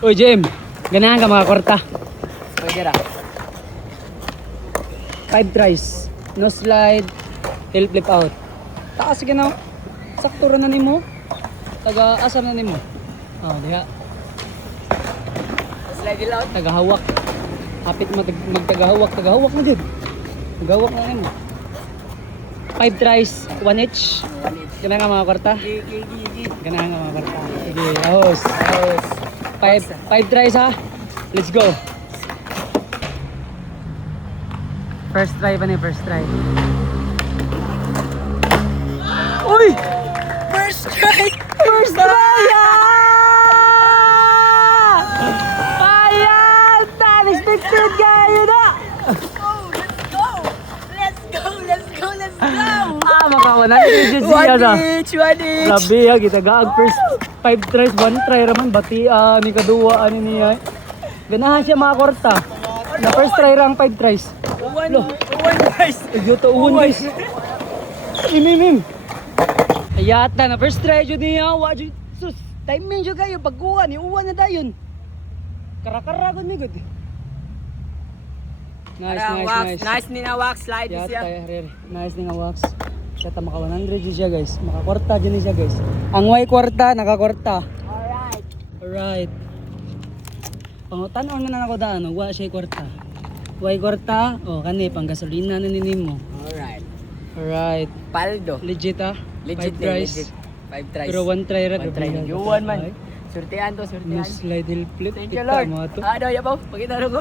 Uy, Jim. Ganahan ka mga kwarta. Pwede ra. 5 tries. No slide. Tail flip out. Taas sige na. Sakto ra na nimo. Taga asa na nimo. Oh, diha. Slide it out. Tagahawak. Hapit magtagahawak. Tagahawak na jud. Tagahawak na nimo. 5 tries, 1 each. Ganahan ka mga kwarta. Ganahan ka mga kwarta. Sige, ahos. 5 tries ha. Let's go. First try pa ni first try. Uy! First try! First try! Ayan! Unexpected kayo na! Makawanan yung siya na. One each! Labi ha, kita gaag first 5 tries, 1 try raman, batia, ni kaduwa, ani niya. Ganahan siya mga kwarta. Na first try rang 5 tries. One guys! Idyoto uwan guys. Imim. Ayata na first try jud niya. Wa jud sus. Timing jud kayo pagkuha ni uwan na dayon. Kara-kara gud mi gud. Nice. Nice ni na wax. Slide Yata, siya. nice ni nga wax. Kata maka 100 jud siya guys. Maka kwarta jud ni siya guys. Ang way kwarta, naka kwarta. Alright. Pangutan-on na ako daan, wa siya kwarta. Way kwarta, oh kani pang gasolina na nimo. Alright. Paldo. Legit ah. Legit 5 tries. 5 tries. Pero 1 try ra. One try. You won man. Surtihan to, No surtihan. slide hill flip. Thank you Kita Lord. mo ato. Ano, yabaw. Pakita ko.